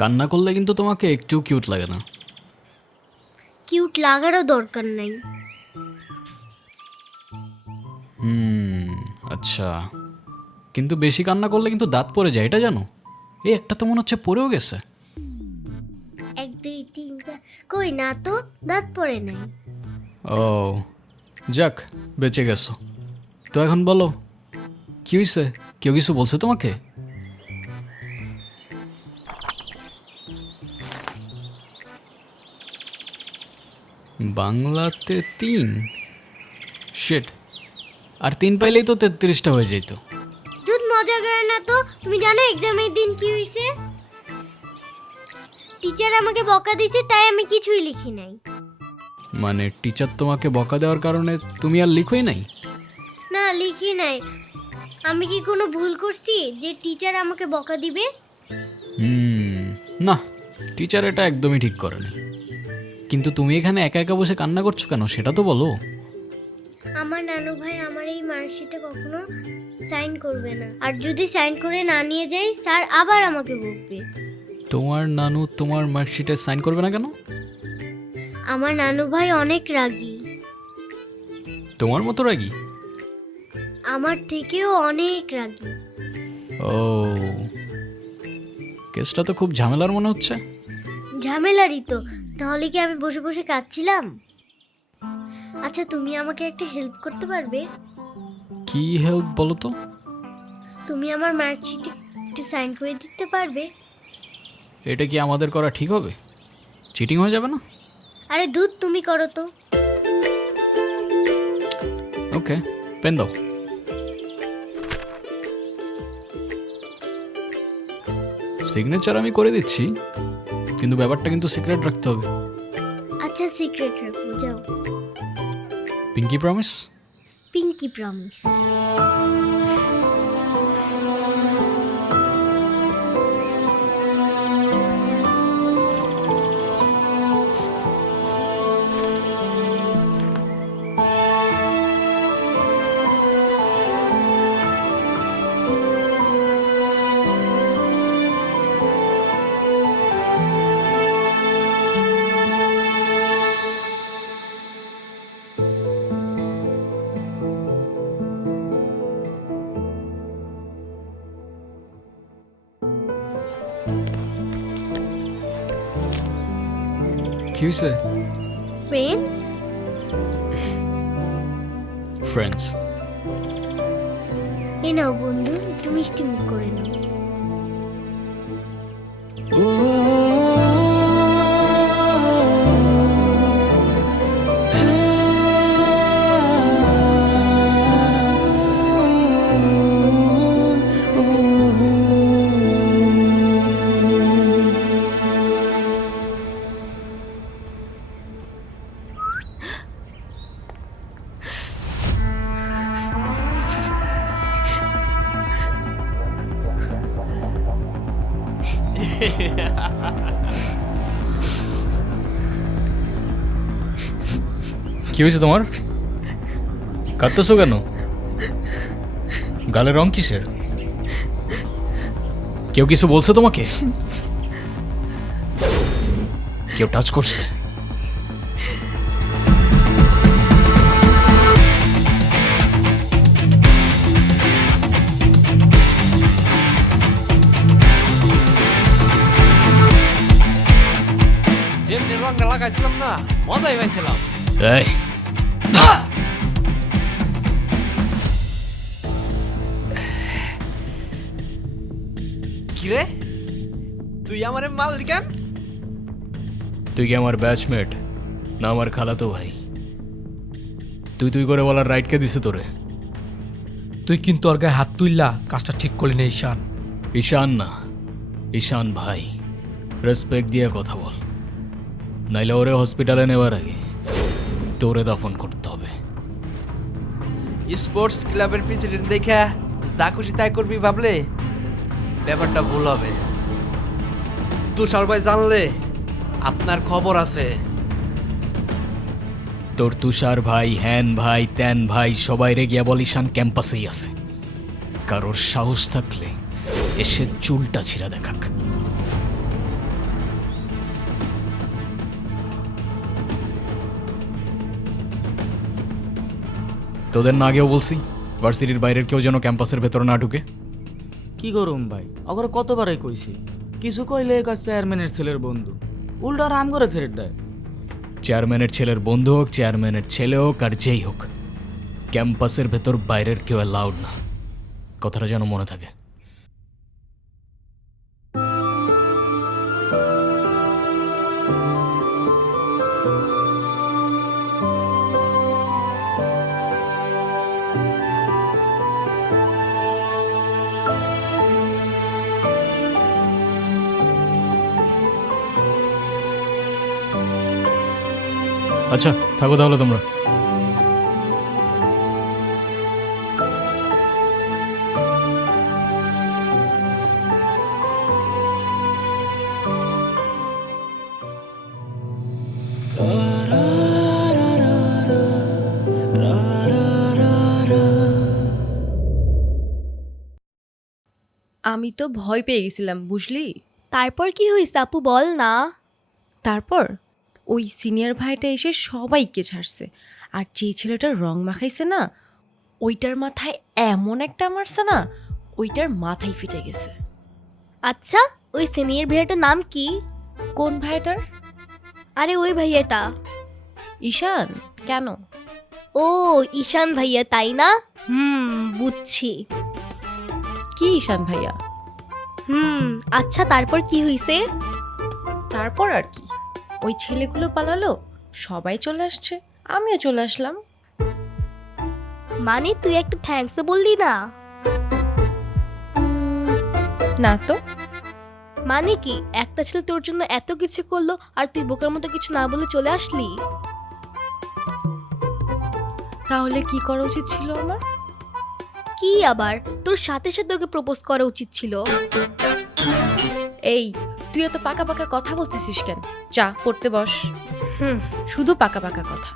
কান্না করলে কিন্তু তোমাকে একটু কিউট লাগে না। কিউট লাগারও দরকার নাই। আচ্ছা, কিন্তু বেশি কান্না করলে কিন্তু দাঁত পড়ে যায়, এটা জানো? এই একটা তো মনে হচ্ছে পড়েও গেছে। 1 2 3 4 কই না তো, দাঁত পড়ে নাই। ও যাক, বেঁচে গেছো। তো এখন বলো, কি হয়েছে? কেউ কিছু বলছে তোমাকে? বাংলাতে 3? শিট, আর 3 পাইলেই তো 33টা হয়ে যেত। দুধ মজা করে না তো। তুমি জানো এক্সামের দিন কি হইছে? টিচার আমাকে বকা দিয়েছে, তাই আমি কিছুই লিখি নাই। মানে টিচার তোমাকে বকা দেওয়ার কারণে তুমি আর লিখোই নাই? না, লিখি নাই। আমি কি কোনো ভুল করছি যে টিচার আমাকে বকা দিবে? না, টিচার এটা একদমই ঠিক করেনি। কিন্তু তুমি এখানে একা একা বসে কান্না করছো কেন, সেটা তো বলো। আমার নানু ভাই আমার এই মার্কশিটে কখনো সাইন করবে না, আর যদি সাইন করে না নিয়ে যাই স্যার আবার আমাকে বকবে। তোমার নানু তোমার মার্কশিটে সাইন করবে না কেন? আমার নানু ভাই অনেক রাগী, তোমার মতো রাগী? আমার থেকেও অনেক রাগী। ও, কেসটা তো খুব ঝামেলার মনে হচ্ছে। ঝামেলারই তো, নাহলে কি আমি বসে বসে কাঁদছিলাম? আচ্ছা, তুমি আমাকে একটা হেল্প করতে পারবে? কি হেল্প বলো তো? তুমি আমার মার্কশিটে একটু সাইন করে দিতে পারবে? এটা কি আমাদের করা ঠিক হবে? চিটিং হয়ে যাবে না? আরে দুধ, তুমি করো তো। ওকে, পেন দাও। সিগনেচার আমি করে দিচ্ছি, কিন্তু ব্যাপারটা কিন্তু সিক্রেট রাখতে হবে। আচ্ছা, সিক্রেট রাখবো, যাও। Pinky promise? Pinky promise. কি হয়েছে? ফ্রেন্ডস। ফ্রেন্ডস? এ নাও বন্ধু, একটু মিষ্টি মুখ করে নাও। কি হয়েছে তোমার? কাঁদতেছো কেন? গালের রং কিসের? কেউ কিছু বলছে তোমাকে? কেউ টাচ করছে? যেমনি রংটা লাগাইছিলাম না, মজাই পাইছিলাম। এই কিরে তুই আমারে মাল কেন? তুই কি আমার ব্যাচমেট না আমার খালাতো ভাই? তুই করে বলার রাইট কে দিছে তোরে? তুই কিন্তু ওর গায়ে হাত তুললা, কাজটা ঠিক করলি না ঈশান। ঈশান না, ঈশান ভাই। রেসপেক্ট দিয়ে কথা বল, নাইলে ওরে হসপিটালে নেওয়ার আগে তোরে দাফন করতে হবে। স্পোর্টস ক্লাবের প্রেসিডেন্ট দেখা যা খুশি তাই করবি ভাবলে ব্যাপারটা ভুল হবে। তুষার ভাই জানলে আপনার খবর আছে। তোর তুষার ভাই, হ্যান ভাই, ত্যান ভাই সবাই রে গিয়া বল ঈশান ক্যাম্পাসেই আছে। কারোর সাহস থাকলে এসে চুলটা ছিঁড়া দেখাক। তোদের না আগেও বলছি ভার্সিটির বাইরের কেউ যেন ক্যাম্পাসের ভেতর না ঢুকে। কি করুম ভাই, অগরে কতবারই কইছি, কিছু কইলে কার চেয়ারম্যানের ছেলের বন্ধু, উল্টা রাম করে ছেড়ে দেয়। চেয়ারম্যানের ছেলের বন্ধু হোক, চেয়ারম্যানের ছেলে হোক আর যেই হোক, ক্যাম্পাসের ভেতর বাইরের কেউ অ্যালাউড না। কথাটা যেন মনে থাকে। আচ্ছা থাকো তাহলে তোমরা। আমি তো ভয় পেয়ে গেছিলাম বুঝলি। তারপর কি হয়েছে আপু বল না। তারপর ওই সিনিয়র ভাইটা এসে সবাইকে ছাড়ছে, আর যেই ছেলেটার রং মাখাইছে না ওইটার মাথায় এমন একটা মারছে না, ওইটার মাথায় ফিটে গেছে। আচ্ছা ওই সিনিয়র ভাইয়াটার নাম কি? কোন ভাইটার? আরে ওই ভাইয়াটা। ঈশান। কেন? ও ঈশান ভাইয়া তাই না? বুঝছি। কি ঈশান ভাইয়া? আচ্ছা তারপর কি হয়েছে? তারপর আর কি, ওই ছেলেগুলো পালালো, সবাই চলে আসছে, আমিও চলে আসলাম। মানে তুই একটা থ্যাঙ্কস তো বললি না? না তো। মানে কি একটা ছেলে তোর জন্য এত কিছু করলো আর তুই বোকার মতো কিছু না বলে চলে আসলি? তাহলে কি করা উচিত ছিল আমার? কি আবার, তোর সাথে সাথে ওকে প্রপোজ করা উচিত ছিল। এই তুই এত পাকা পাকা কথা বলতেছিস কেন? চা পড়তে বস। হুম। শুধু পাকা পাকা কথা।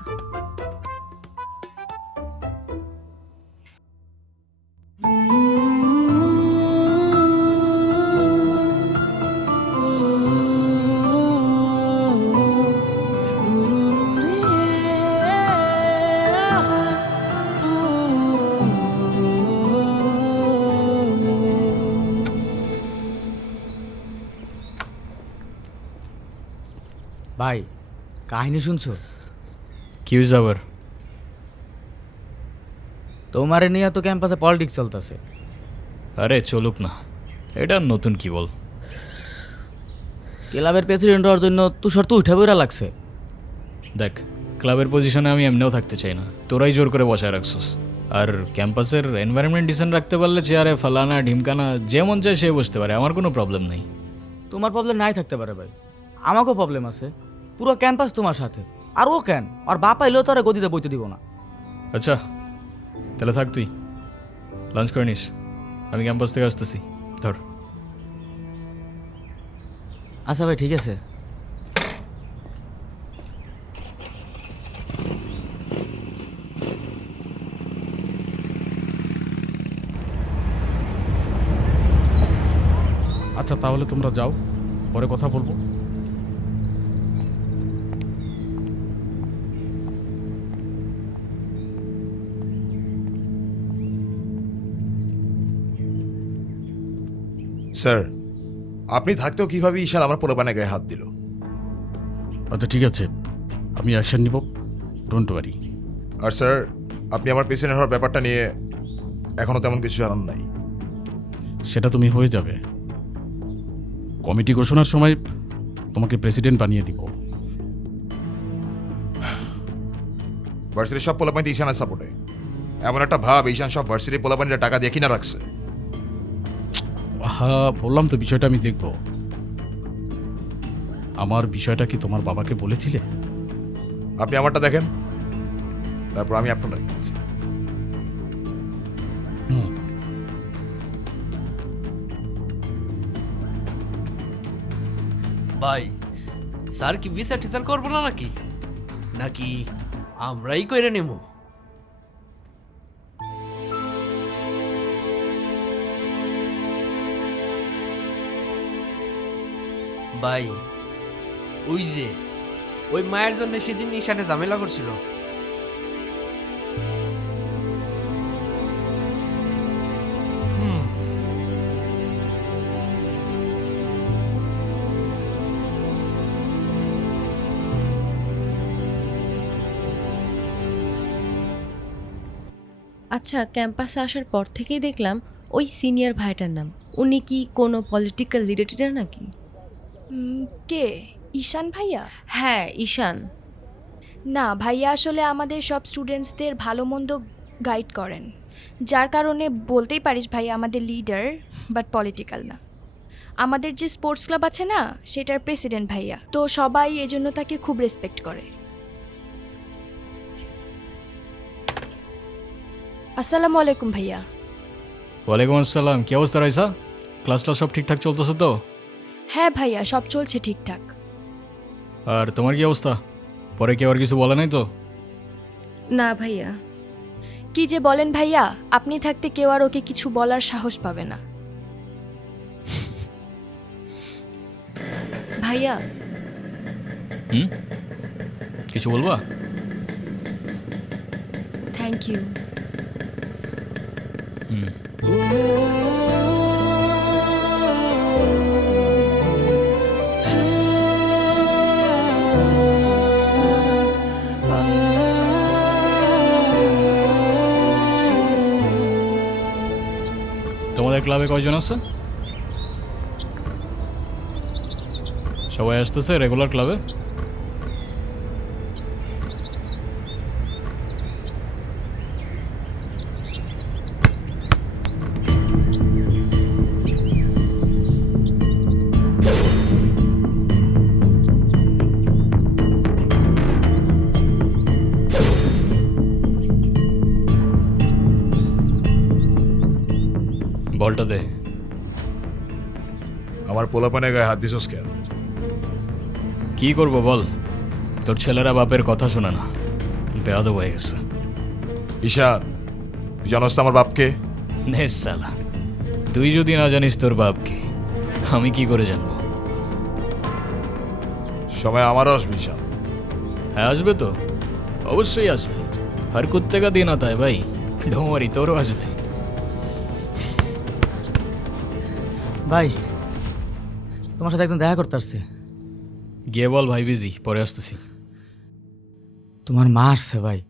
ভাই কাহিনী শুনছো? কি হয়েছে আবার? তোমারে নিয়ে তো ক্যাম্পাসে পলিটিক্স চলতেছে। আরে চলুক না, এটা নতুন কি বল। ক্লাবের প্রেসিডেন্ট হওয়ার জন্য তুষার তো উঠে বইরা লাগছে। দেখ ক্লাবের পজিশনে আমি এমনিও থাকতে চাই না, তোরাই জোর করে বসায় রাখছিস। আর ক্যাম্পাসের এনভায়রনমেন্ট ডিসেন্ট রাখতে পারলে চেয়ারে ফালানা ঢিমকানা যে মন চায় সে বসতে পারে, আমার কোনো প্রবলেম নেই। তোমার প্রবলেম নাই থাকতে পারে ভাই, আমাকেও প্রবলেম আছে। পুরো ক্যাম্পাস তোমার সাথে, আর ও কেন আর বাপ আইলেও তোরা গদিতে বইতে দিব না। আচ্ছা তাহলে থাক, তুই লাঞ্চ করে নিস, আমি ক্যাম্পাস থেকে আসতেছি। ধর। আচ্ছা ভাই ঠিক আছে। আচ্ছা তাহলে তোমরা যাও, পরে কথা বলবো। স্যার, আপনি থাকতেও কিভাবে ঈশান আমার পোলাপানের গায়ে হাত দিল? আচ্ছা ঠিক আছে, আমি অ্যাকশন নিব, ডোন্ট ওয়ারি। আর স্যার, আপনি আমার পেছনে হওয়ার ব্যাপারটা নিয়ে এখনো তেমন কিছু জানান নাই। সেটা তুমি হয়ে যাবে, কমিটি ঘোষণার সময় তোমাকে প্রেসিডেন্ট বানিয়ে দিব। ভার্সিটির সব পোলাপানি ঈশানের সাপোর্টে। এমন একটা ভাব ঈশান সব ভার্সিটির পোলাপানিরা টাকা দিয়ে কিনা রাখছে। হ্যাঁ, বললাম তো বিষয়টা আমি দেখব। আমার বিষয়টা কি তোমার বাবাকে বলেছিলে? আপনি আমারটা দেখেন, তারপর আমি আপনার দেখতেছি। হুম, ভাই, স্যার কি বিচার টিচার করবো না নাকি নাকি আমরাই কইরে নেব? ভাই, ওই যে ওই মায়ের জন্য সেদিন নিশানে ঝামেলা করছিল। আচ্ছা, ক্যাম্পাসে আসার পর থেকেই দেখলাম ওই সিনিয়র ভাইটার নাম। উনি কি কোনো পলিটিক্যাল রিলেটেড নাকি? কে? ঈশান ভাইয়া? হ্যাঁ, ঈশান। না, ভাইয়া আসলে আমাদের সব স্টুডেন্টসদের ভালো মন্দ গাইড করেন, যার কারণে বলতেই পারিস ভাইয়া আমাদের লিডার, বাট পলিটিক্যাল না। আমাদের যে স্পোর্টস ক্লাব আছে না, সেটার প্রেসিডেন্ট ভাইয়া, তো সবাই এজন্য তাকে খুব রেসপেক্ট করে। আসসালামু আলাইকুম ভাইয়া। ওয়ালাইকুম আসসালাম। কি অবস্থা রাইসা? ক্লাস সব ঠিকঠাক চলতেছে তো? হ্যাঁ ভাইয়া, সব চলছে ঠিকঠাক। আর তোমার কি অবস্থা? পরে কেউ আর কিছু বলে নাই তো? না ভাইয়া। কি যে বলেন ভাইয়া, আপনি থাকতে কেউ আর ওকে কিছু বলার সাহস পাবে না। ভাইয়া, হুম, কিছু বলবা? Thank you. হুম। তোমাদের ক্লাবে কয়জন আছে? সবাই আসতেছে রেগুলার ক্লাবে? বলটা দে। আমার পোলাপানে গায়ে হাত দিছস কেন? কি করবো বল, তোর ছেলেরা বাপের কথা শোনে না, বেয়াদব হয়ে গেছে। ঈশান, তুই জানোস তো আমার বাপকে? নে সালা, তুই যদি না জানিস তোর বাপকে, আমি কি করে জানবো? সময় আমারও আসবে ঈশান। হ্যাঁ আসবে তো, অবশ্যই আসবে। হর কুত্তে কা দিন আতা হ্যায় ভাই, ঢোমারি তোরও আসবে। ভাই, তোমার সাথে একজন দেখা করতে আসছে। গিয়ে বল ভাই বিজি, পরে আসতেছি। তোমার মা আসছে ভাই।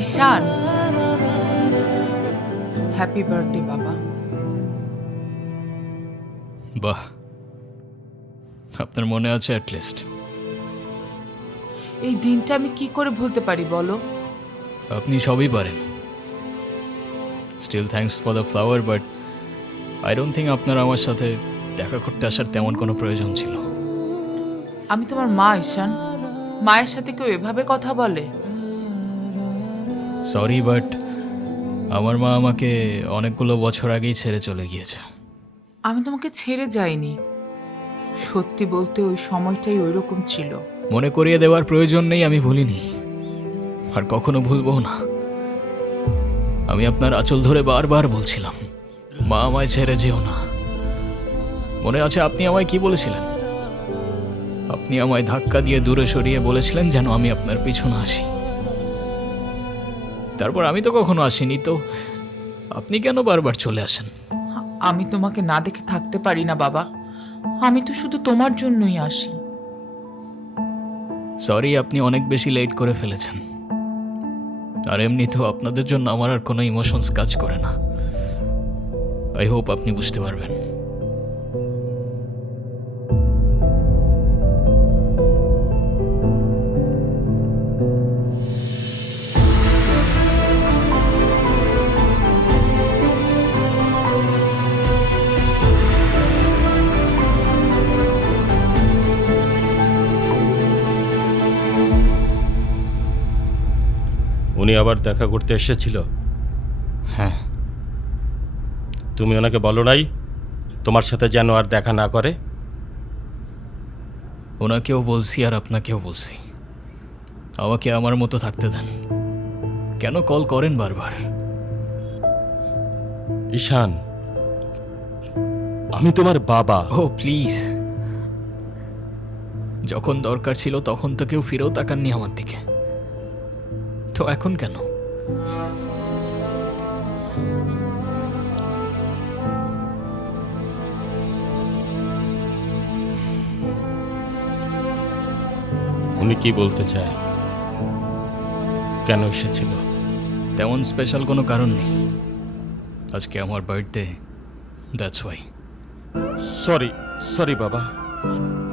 ঈশান, হ্যাপি বার্থডে বাবা। বাহ, আপনার মনে আছে অ্যাটলিস্ট। এই দিনটা আমি কি করে ভুলতে পারি বলো? আপনি সবই পারেন। Still thanks for the flower, but I don't think আপনার আমার সাথে দেখা করতে আসার তেমন কোনো প্রয়োজন ছিল। আমি তোমার মা ঈশান, মায়ের সাথে কেউ এভাবে কথা বলে? সরি, বাট আমার মা আমাকে অনেকগুলো বছর আগেই ছেড়ে চলে গিয়েছে। আমি তোমাকে ছেড়ে যাইনি, সত্যি বলতে ওই সময়টাই ওইরকম ছিল। মনে করিয়ে দেওয়ার প্রয়োজন নেই, আমি ভুলিনি আর কখনো ভুলবো না। আমি আপনার আঁচল ধরে বারবার বলছিলাম, মা আমায় ছেড়ে যেও না, মনে আছে আপনি আমায় কি বলেছিলেন? আপনি আমায় ধাক্কা দিয়ে দূরে সরিয়ে বলেছিলেন যেন আমি আপনার পিছনে আসি। তারপর আমি তো কখনো আসিনি, তো আপনি কেন বারবার চলে আসেন? আমি তোমাকে না দেখে থাকতে পারি না বাবা, আমি তো শুধু তোমার জন্যই আসি। সরি, আপনি অনেক বেশি লেট করে ফেলেছেন। আর এমনিতেও আপনাদের জন্য আমার আর কোনো ইমোশনস কাজ করে না। আই হোপ আপনি বুঝতে পারবেন। উনি আবার দেখা করতে এসেছিল? হ্যাঁ। তুমি ওনাকে বলো নাই তোমার সাথে যেন আর দেখা না করে? ওনাকেও বলছি আর আপনাকেও বলছি, আমাকে আমার মতো থাকতে দেন। কেন কল করেন বারবার? ঈশান, আমি তোমার বাবা। ও প্লিজ, যখন দরকার ছিল তখন তো কেউ ফিরেও তাকাননি আমার দিকে, তো এখন কেন? উনি কি বলতে চায়? কেন এসেছিল? তেমন স্পেশাল কোনো কারণ নেই, আজকে আমার birthday, that's why. Sorry sorry বাবা,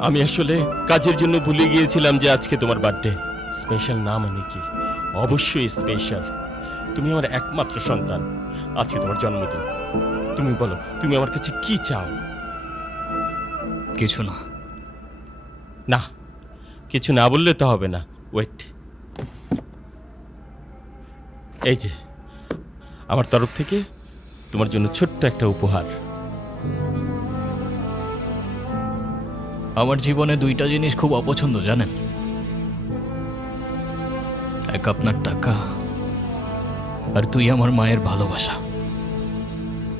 আমি আসলে কাজের জন্য ভুলে গিয়েছিলাম যে আজকে তোমার বার্থডে। স্পেশাল না মানে কি? অবশ্যই স্পেশাল। তুমি আমার একমাত্র সন্তান, আজকে তোমার জন্মদিন। তুমি বলো, তুমি আমার কাছে কি চাও? কিছু না। না, কিছু না বললে তো হবে না। ওয়েট, এই যে আমার তরফ থেকে তোমার জন্য ছোট্ট একটা উপহার। আমার জীবনে দুইটা জিনিস খুব অপছন্দ, জানেন? এক আপনার টাকা, আর তুই আমার মায়ের ভালোবাসা।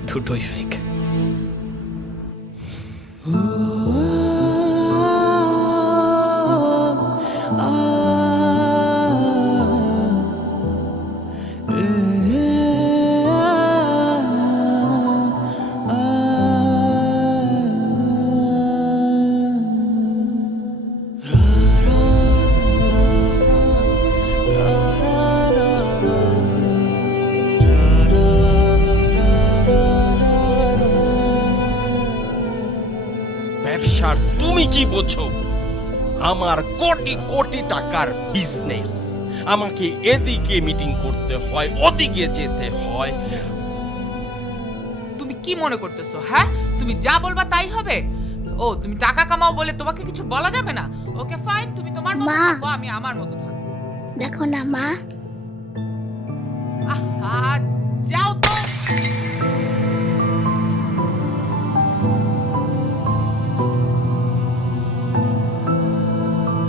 দুটোই ফেক। ব্যবসার তুমি কি বোঝো? আমার কোটি কোটি টাকার বিজনেস, আমাকে এদিকে মিটিং করতে হয়, ওদিকে যেতে হয়। তুমি কি মনে করতেছো? হ্যাঁ, তুমি যা বলবা তাই হবে? ও, তুমি টাকা কামাও বলে তোমাকে কিছু বলা যাবে না? ওকে ফাইন, তুমি তোমার মতো মা। থাকো, আমি আমার মতো থাকবো। দেখো না মা, আহা, যাও তো।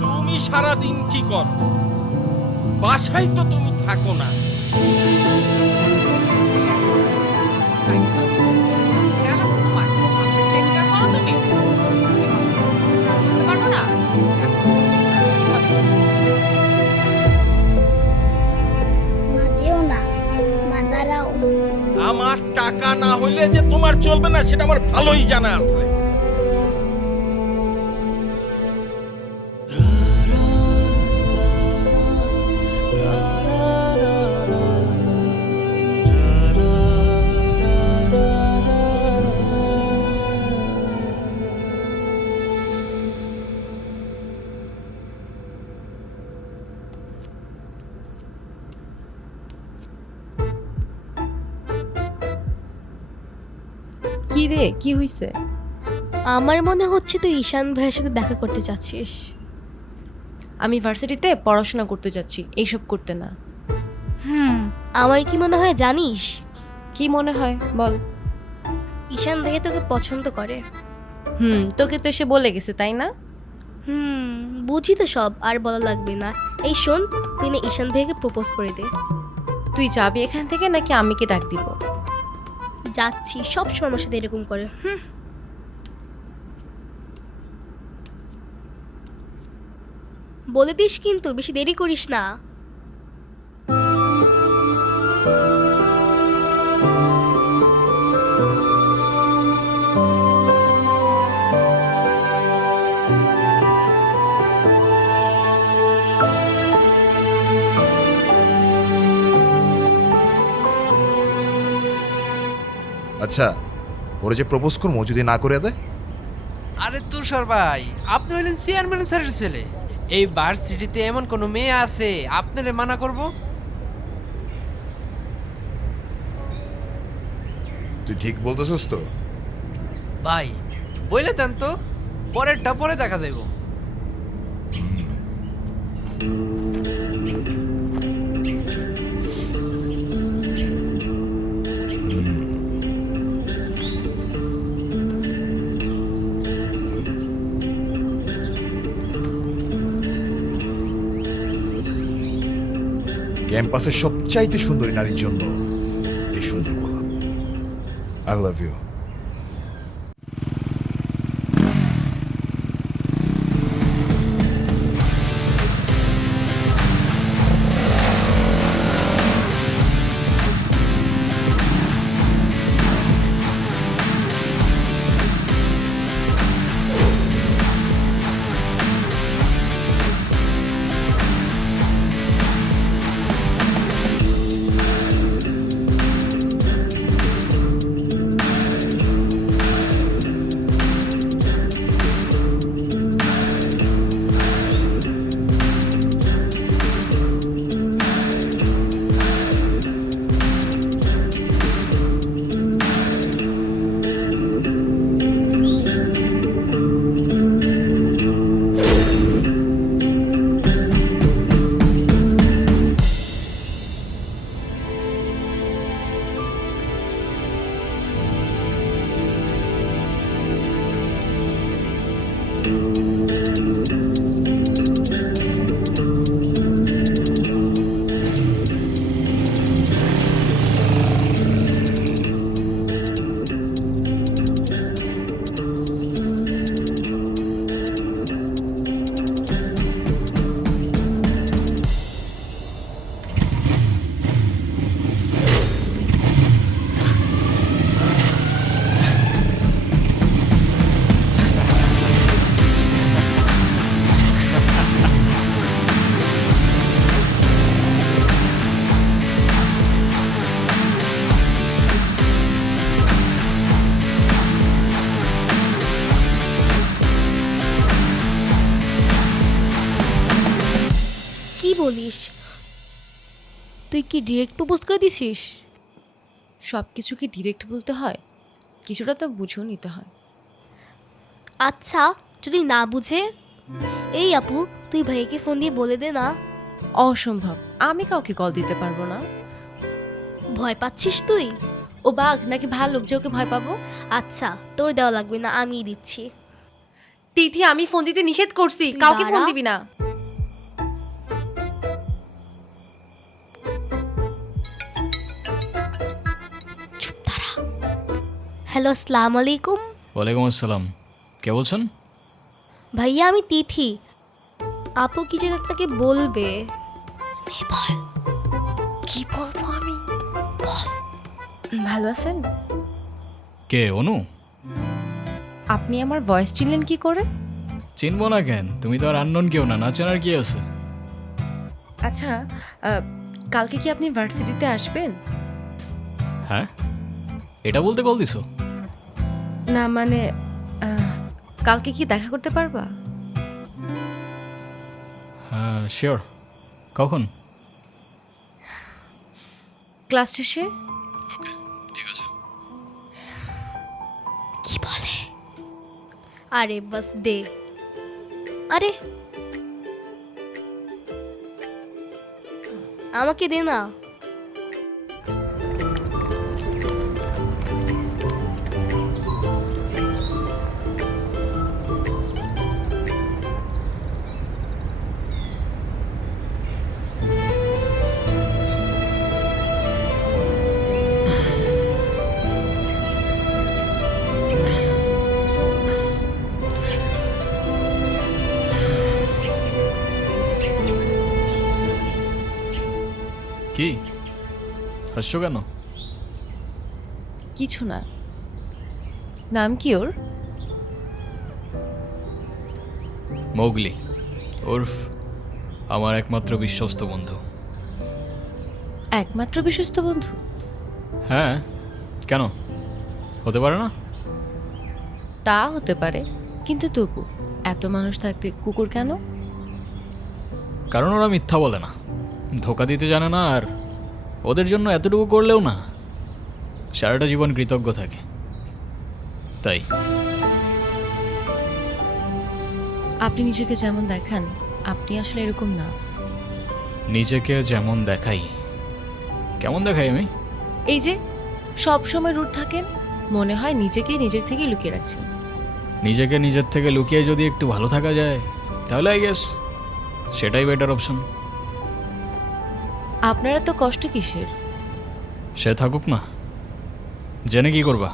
তুমি সারাদিন কি করো? বাসায় তো তুমি থাকো না। খেয়াল আছে তোমার? আমাকে take care করো তুমি? চলতে পারবো না? মা যেও না, মা দাঁড়াও। আমার টাকা না হইলে যে তোমার চলবে না সেটা আমার ভালোই জানা আছে। কি রে, কি হইছে? আমার মনে হচ্ছে তুই ঈশান ভাইয়ের সাথে দেখা করতে চাচ্ছিস। আমি ভার্সিটিতে পড়াশোনা করতে যাচ্ছি, এইসব করতে না। আমার কি মনে হয় জানিস? কি মনে হয় বল? ঈশান ভাইয়া তোকে পছন্দ করে। তোকে তো এসে বলে গেছে, তাই না? বুঝি তো সব, আর বলা লাগবে না। এই শোন, তুই না ঈশান ভাইয়াকে প্রপোজ করে দে। তুই যাবি এখান থেকে নাকি আমি কি ডাক দিব? যাচ্ছি, সব সময় আমার সাথে এরকম করে। বলে দিস কিন্তু, বেশি দেরি করিস না। আচ্ছা, ওরা যে প্রপোজ করবো যদি না করে দেয়? আরে তুষার ভাই, আপনি হলেন চেয়ারম্যান স্যারের ছেলে। এই ভার্সিটিতে এমন কোনো মেয়ে আছে আপনারে মানা করব? তুই ঠিক বলতেছিস তো? ভাই বলে দেন তো, পরেরটা পরে দেখা যাইব। ক্যাম্পাসের সবচাইতে সুন্দরী নারীর জন্য এই সুন্দর গোলাপ। I love you. কি বলিস? তুই কি ডিরেক্ট প্রপোজ করে দিছিস? সব কিছু কি ডিরেক্ট বলতে হয়? কিছুটা তো বুঝেও নিতে হয়। আচ্ছা, যদি না বুঝে? এই আপু, তুই ভাইকে ফোন দিয়ে বলে দে না। অসম্ভব, আমি কাউকে কল দিতে পারবো না। ভয় পাচ্ছিস তুই? ও বাঘ নাকি ভাল্লুক যে ওকে ভয় পাবো? আচ্ছা, তোর দেওয়া লাগবে না, আমিই দিচ্ছি। তিথি, আমি ফোন দিতে নিষেধ করছি, তুই কাউকে ফোন দাঁড়া। দিবি না। হ্যালো, আসসালামু আলাইকুম। ওয়ালাইকুম আসসালাম। কে বলছেন? ভাইয়া, আমি তিথি। আপু কি যেন আপনাকে বলবে। বল। কি বলবো আমি? বল। ভালো আছেন? কে, অনু? আপনি আমার ভয়েস চিনলেন কি করে? চিনবো না কেন? তুমি তো আর আননোন কেউ না, না চেনার কি আছে? আচ্ছা, কালকে কি আপনি ভার্সিটিতে আসবেন? হ্যাঁ, এটা বলতে কল দিছো? না মানে, কালকে কি দেখা করতে পারবা? হ্যাঁ শিওর। কখন? ক্লাস শেষে। ঠিক আছে। কি বলে? আরে বাস দে। আরে আমাকে দে না। হাসছো কেন? কিছু না। নাম কি ওর? মৌগলি, ওরফ আমার একমাত্র বিশ্বস্ত বন্ধু। একমাত্র বিশ্বস্ত বন্ধু? হ্যাঁ, কেন হতে পারে না? তা হতে পারে, কিন্তু তবু এত মানুষ থাকতে কুকুর কেন? কারণ ওরা মিথ্যা বলে না, ধোকা দিতে জানে না, আর ওদের জন্য এতটুকু করলেও না সারাটা জীবন কৃতজ্ঞ থাকে, তাই। আপনি নিজেকে যেমন দেখান, আপনি আসলে এরকম না। নিজেকে যেমন দেখাই? কেমন দেখাই আমি? এই যে সব সময় রুট থাকেন, মনে হয় নিজেকে নিজের থেকে লুকিয়ে রাখছেন। নিজেকে নিজের থেকে লুকিয়ে যদি একটু ভালো থাকা যায় তাহলে আই গেস সেটাই বেটার অপশন। আপনারা তো কষ্ট কিসের? সে থাকুক না, জেনে কি করবা?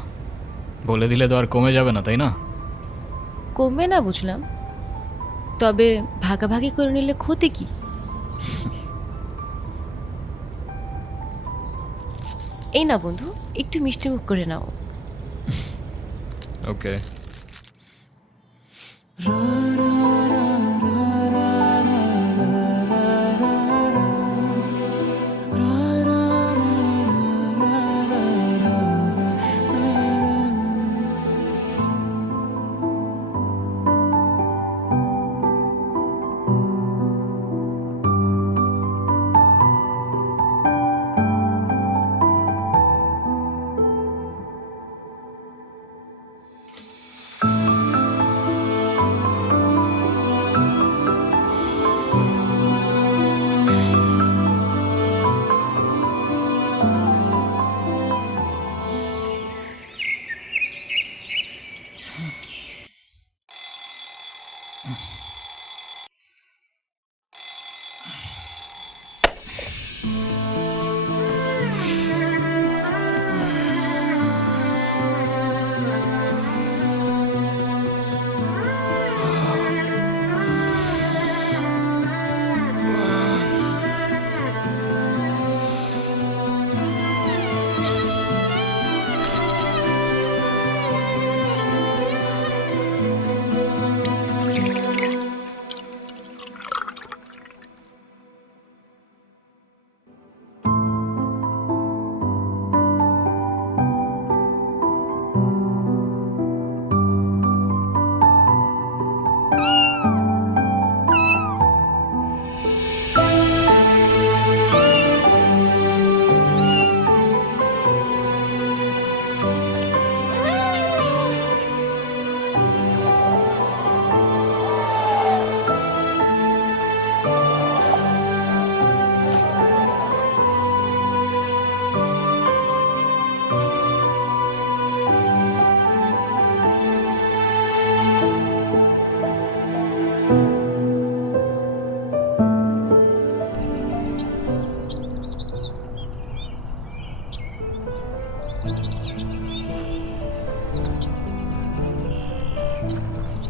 বলে দিলে তো আর কমে যাবে না, তাই না? কমবে না বুঝলাম, তবে ভাগাভাগি করে নিলে ক্ষতি কি? এই না বন্ধু, একটু মিষ্টি মুখ করে নাও। ওকে।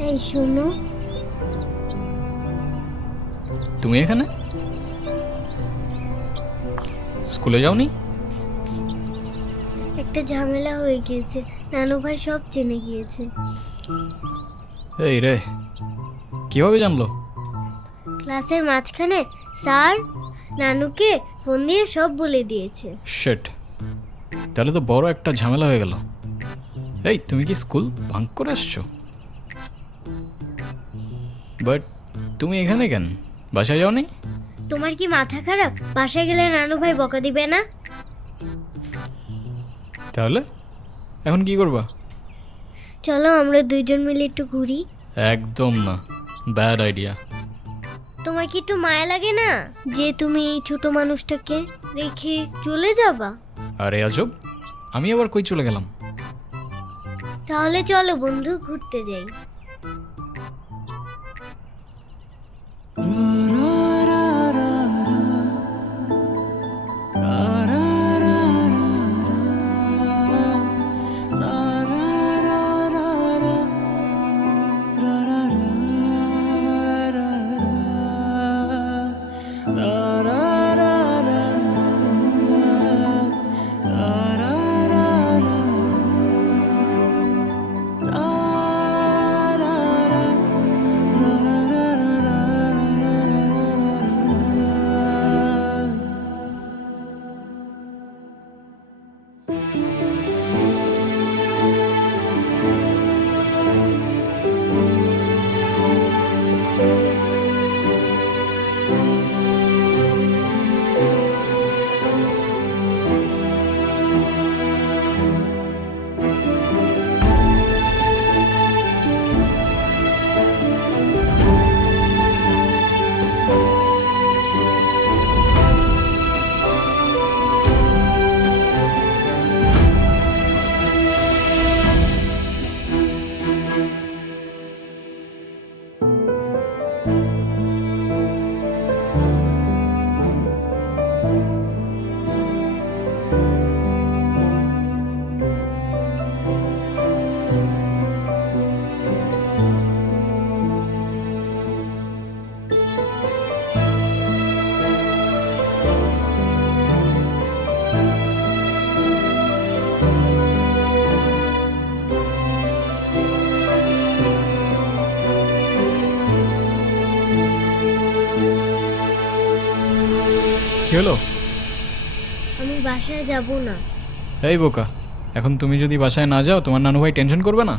এই শোনো, তুমি এখানে? স্কুলে যাওনি? একটা ঝামেলা হয়ে গিয়েছে, নানু ভাই সব জেনে গিয়েছে। এই রে, কিভাবে জানলো? ক্লাসের মাঝখানে স্যার নানুকে ফোন দিয়ে সব বলে দিয়েছে। শিট, তাহলে তো বড় একটা ঝামেলা হয়ে গেল। এই, তুমি কি স্কুল বাঙ্ক করে আসছো? বাট তুমি এখানে কেন? বাসায় যাওনি? তোমার কি মাথা খারাপ? বাসায় গেলে নানু ভাই বকা দিবে না? তাহলে এখন কি করবা? চলো আমরা দুইজন মিলে একটু ঘুরি। একদম না, ব্যাড আইডিয়া। তোমার কি একটু মায়া লাগে না যে তুমি এই ছোট মানুষটাকে রেখে চলে যাবা? আরে আজব, আমি আবার কই চলে গেলাম? তাহলে চলো বন্ধু, ঘুরতে যাই। হলো? আমি বাসায় যাব না। এই বোকা, এখন তুমি যদি বাসায় না যাও তোমার নানু ভাই টেনশন করবে না?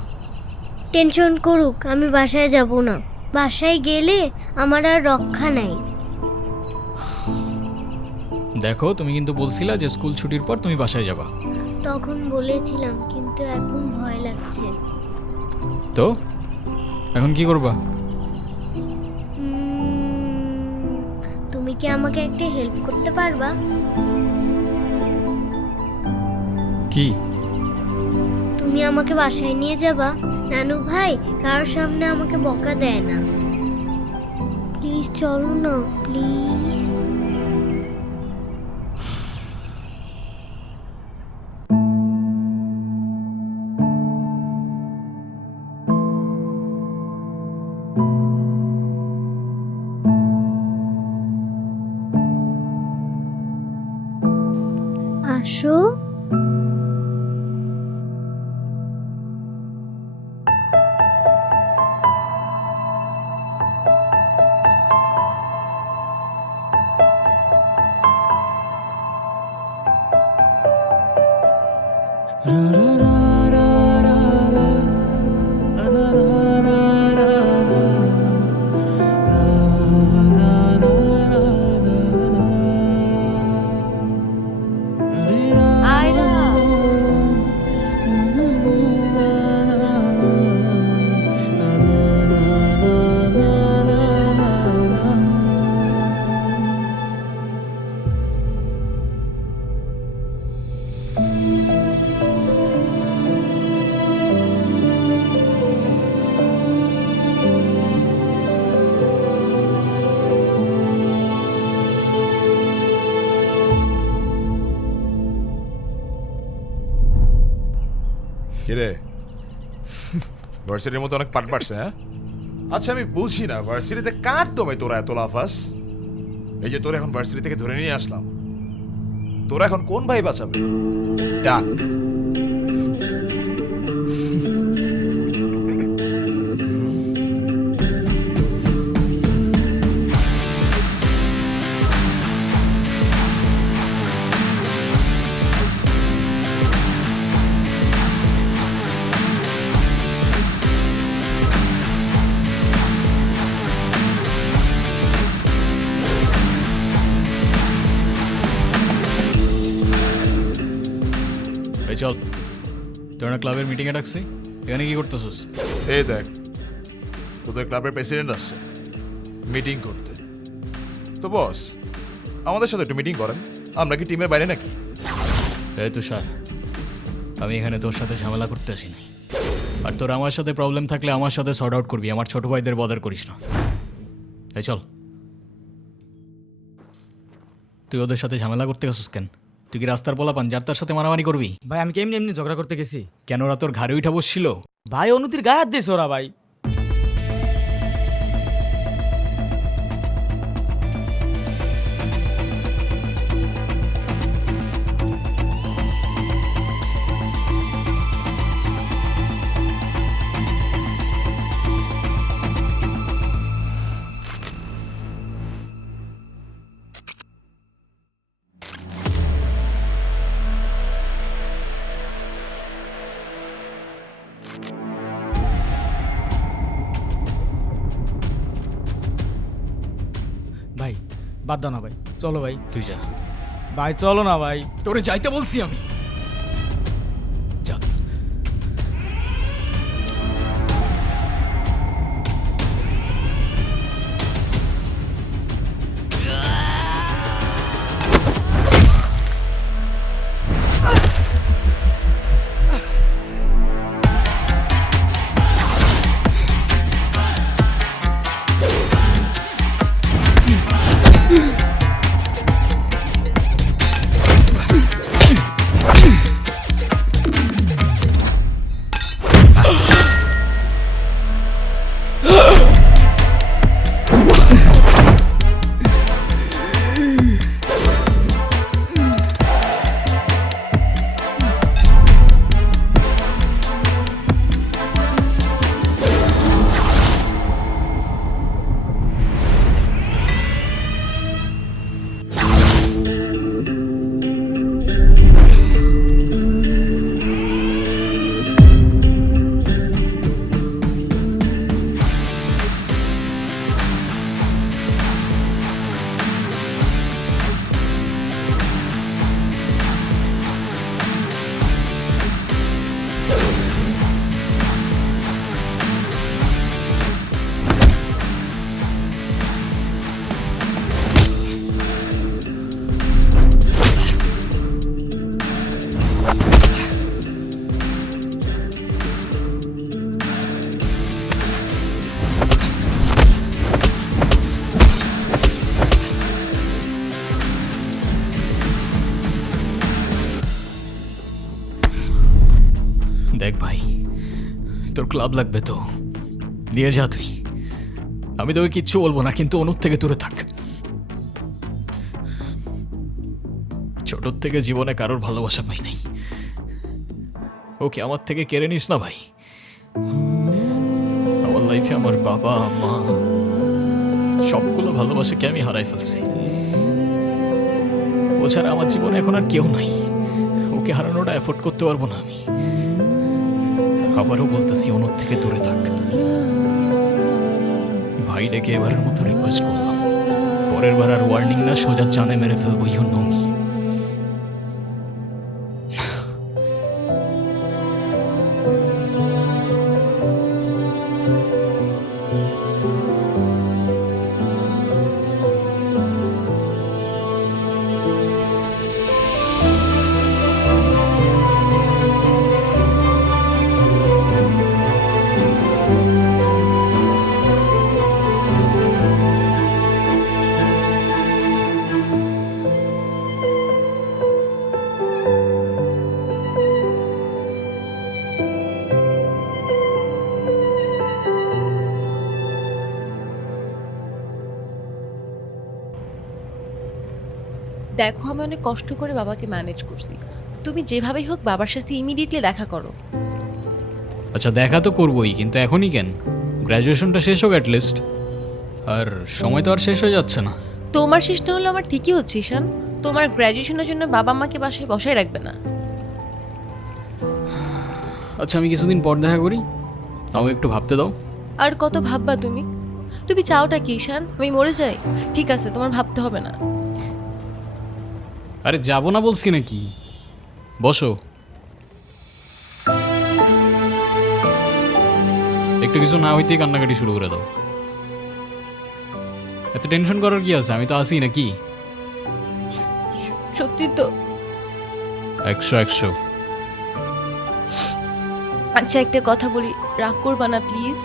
টেনশন করুক, আমি বাসায় যাব না। বাসায় গেলে আমার আর রক্ষা নাই। দেখো, তুমি কিন্তু বলছিলা যে স্কুল ছুটির পর তুমি বাসায় যাবা। তখন বলেছিলাম, কিন্তু এখন ভয় লাগছে। তো এখন কি করবা? তুমি কি আমাকে একটা হেল্প করতে পারবা? কি? তুমি আমাকে বাসায় নিয়ে যাবা? নানু ভাই কারোর সামনে আমাকে বকা দেয় না। প্লিজ চলো না, প্লিজ। আসো। আয়রা, কিরে, ভার্সিটির মতো অনেক পাট পাটছে, হ্যাঁ? আচ্ছা আমি বুঝি না, ভার্সিটিতে কার দমে তোরা এত লাফাস? এই যে তোরা এখন ভার্সিটি থেকে ধরে নিয়ে আসলাম, তোরা এখন কোন ভাই বাঁচাবে? ডাক। এই চল, তোর না ক্লাবের মিটিংয়ে ডাকছি, এখানে কি করতেছিস? এই দেখ, তোদের ক্লাবের প্রেসিডেন্ট আসছে মিটিং করতে। তো বস, আমাদের সাথে একটু মিটিং করেন, আমরা কি টিমের বাইরে নাকি? এই তুষার, আমি এখানে তোর সাথে ঝামেলা করতে আসিনি। আর তোর আমার সাথে প্রবলেম থাকলে আমার সাথে সর্ট আউট করবি, আমার ছোট ভাইদের বদার করিস না। এই চল। তুই ওদের সাথে ঝামেলা করতে গেছিস কেন? তুই কি রাস্তার পোলাপান যার তার সাথে মারামারি করবি? ভাই আমি কি এমনি এমনি ঝগড়া করতে গেছি? কেন, ওরা তোর ঘাড়ে উঠা বসছিল? ভাই অনুতির গায়ে হাত দিয়েছে ওরা ভাই। ভাই বাদ দাও না ভাই, চলো ভাই। তুই যা ভাই চলো না ভাই। তোরে যাইতে বলছি আমি। যা তুই। তোর ক্লাব লাগবে তো দিয়ে যা তুই, আমি তোকে কিচ্ছু বলবো না, কিন্তু অনুর থেকে দূরে থাক। ছোটোর থেকে জীবনে কারোর ভালোবাসা পাই নাই, ওকে আমার থেকে কেড়ে নিস না ভাই। আমার লাইফে আমার বাবা মা সবগুলো ভালোবাসাকে আমি হারাই ফেলছি, ও ছাড়া আমার জীবনে এখন আর কেউ নাই, ওকে হারানোটা এফোর্ড করতে পারবো না আমি। আবারও বলতেছি অনুর থেকে দূরে থাক ভাই, ডেকে এবারের মতো রিকোয়েস্ট করলাম, পরের বার আর ওয়ার্নিং না, সোজা চানে মেরে ফেলবো, ইউ নো মি। দেখো আমি অনেক কষ্ট করে বাবাকে ম্যানেজ করছি, তুমি যেভাবেই হোক বাবার সাথে ইমিডিয়েটলি দেখা করো। আচ্ছা দেখা তো করবোই, কিন্তু এখনই কেন? গ্র্যাজুয়েশনটা শেষ হোক অ্যাটলিস্ট, আর সময় তো আর শেষ হয়ে যাচ্ছে না। তোমার শেষ না হলো আমার ঠিকই হচ্ছে ঈশান, তোমার গ্র্যাজুয়েশনের জন্য বাবা মাকে বাসায় বসায় রাখবে না। আচ্ছা আমি কিছুদিন পর দেখা করি, তাও একটু ভাবতে দাও। আর কত ভাববা তুমি? তুমি চাওটা কি ঈশান, আমি মরে যাই? ঠিক আছে তোমার ভাবতে হবে না। আরে যাবো না বলছি নাকি, বসো। একটু কিছু না হইতেই কান্নাকাটি শুরু করে দাও, এত টেনশন করার কি আছে, আমি তো আসি নাকি। সত্যি তো? 100 আচ্ছা একটা কথা বলি, রাগ করবা না প্লিজ?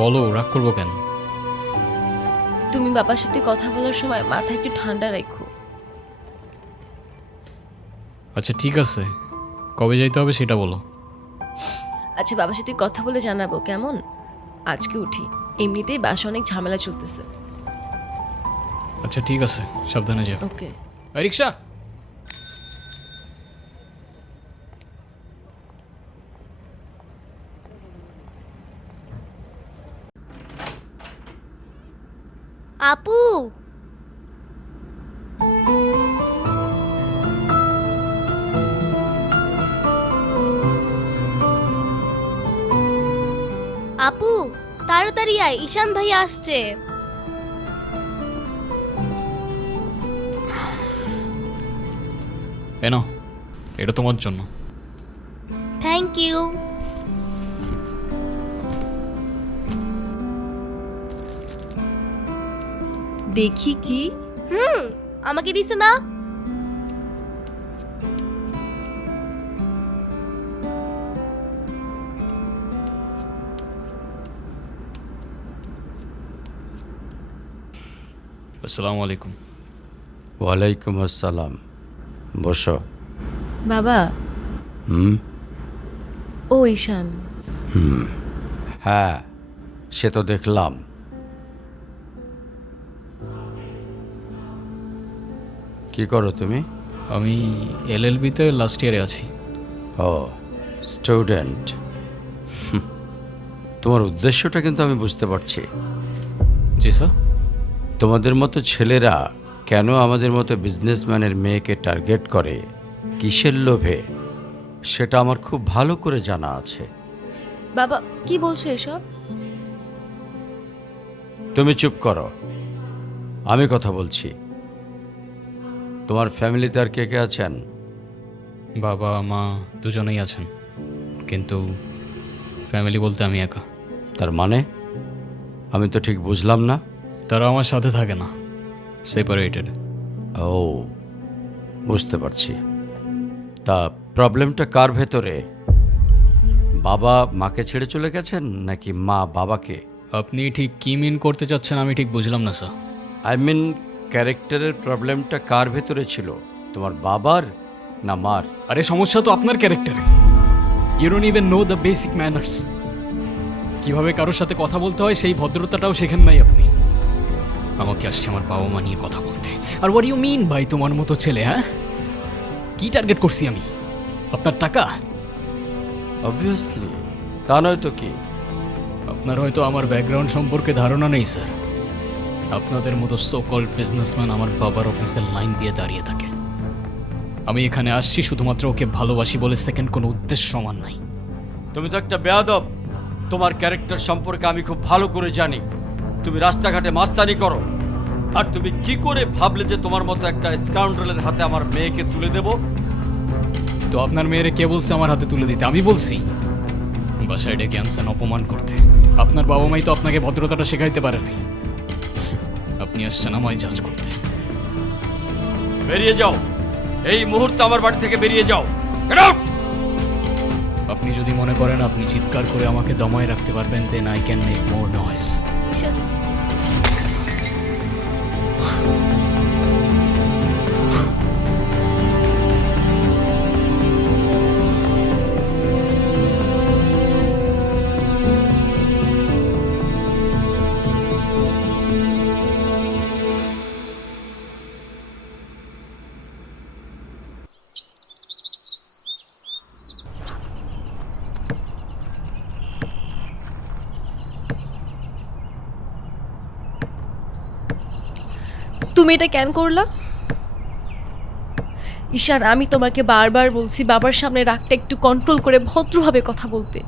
বলো, রাগ করবো কেন? তুমি বাবার সাথে কথা বলার সময় মাথা একটু ঠান্ডা রাখো। আচ্ছা ঠিক আছে, কবে যাইতে হবে সেটা বলো। আচ্ছা বাবার সাথে কথা বলে জানাবো কেমন? আজকে উঠি, এমনিতেই বাসা অনেক ঝামেলা চলতেছে। আচ্ছা ঠিক আছে, সাবধানে যাও। ওকে। রিক্সা। আপু, আপু তাড়াতাড়ি আয়, ঈশান ভাই আসছে। এনো, এটা তোমার জন্য। Thank you. দেখি কি? আমাকে দিছে না? আসসালামু আলাইকুম। ওয়ালাইকুম আসসালাম, বসো। বাবা। হুম। ও ঈশান। হ্যাঁ সে তো দেখলাম। কি করো তুমি? আমি LLB-তে লাস্ট ইয়ারে আছি। ও স্টুডেন্ট। তোমার উদ্দেশ্যটা কিন্তু আমি বুঝতে পারছি। জি স্যার। তোমাদের মতো ছেলেরা কেন আমাদের মতো বিজনেসম্যানের মেয়েকে টার্গেট করে, কিসের লোভে, সেটা আমার খুব ভালো করে জানা আছে। বাবা কি বলছো এসব? তুমি চুপ করো, আমি কথা বলছি। তোমার ফ্যামিলিতে আর কে কে আছেন? বাবা মা দুজনেই আছেন, কিন্তু ফ্যামিলি বলতে আমি একা। তার মানে আমি তো ঠিক বুঝলাম না। তারা আমার সাথে থাকে না, সেপারেটেড। ও বুঝতে পারছি। তা প্রবলেমটা কার ভেতরে? বাবা মাকে ছেড়ে চলে গেছেন নাকি মা বাবাকে? আপনি ঠিক কি মিন করতে চাচ্ছেন আমি ঠিক বুঝলাম না স্যার। আই মিন ক্যারেক্টারের প্রবলেমটা কার ভেতরে ছিল, তোমার বাবার না মার? আরে সমস্যা তো আপনার ক্যারেক্টারে। You don't even know the basic manners. কিভাবে কারোর সাথে কথা বলতে হয় সেই ভদ্রতাটাও শেখেন নাই আপনি। আমাকে আসছে আমার বাবা মা নিয়ে কথা বলতে। আর হোয়াট ইউ মিন ভাই তোমার মতো ছেলে? হ্যাঁ, কি টার্গেট করছি আমি? আপনার টাকা? অবভিয়াসলি, তা নয় তো কি? আপনার হয়তো আমার ব্যাকগ্রাউন্ড সম্পর্কে ধারণা নেই স্যার। আপনাদের মতো সো কল্ড বিজনেসম্যান আমার বাবার অফিসের লাইন দিয়ে দাঁড়িয়ে থাকে। আমি এখানে আসছি শুধুমাত্র ওকে ভালোবাসি বলে, সেকেন্ড কোনো উদ্দেশ্য সমান নাই। তুমি তো একটা বেয়াদব। তোমার ক্যারেক্টার সম্পর্কে আমি খুব ভালো করে জানি। তুমি রাস্তাঘাটে মাস্তানি করো, আর তুমি কি করে ভাবলে যে তোমার মতো একটা স্কাউন্ডারের হাতে আমার মেয়েকে তুলে দেব? তো আপনার মেয়েরে কে বলছে আমার হাতে তুলে দিতে? আমি বলছি? বাসায় ডেকে আনছেন অপমান করতে। আপনার বাবা মাই তো আপনাকে ভদ্রতাটা শেখাইতে পারেনি। আপনি আসছেন আমায় জাজ করতে। বেরিয়ে যাও, এই মুহূর্তে আমার বাড়ি থেকে বেরিয়ে যাও। Get out! আপনি যদি মনে করেন আপনি চিৎকার করে আমাকে দমায় রাখতে পারবেন, then I can make more noise. Ishan, তুমি এটা কেন করলা? ঈশান, আমি তোমাকে বারবার বলছি বাবার সামনে রাগটা একটু কন্ট্রোল করে ভদ্রভাবে কথা বলতে।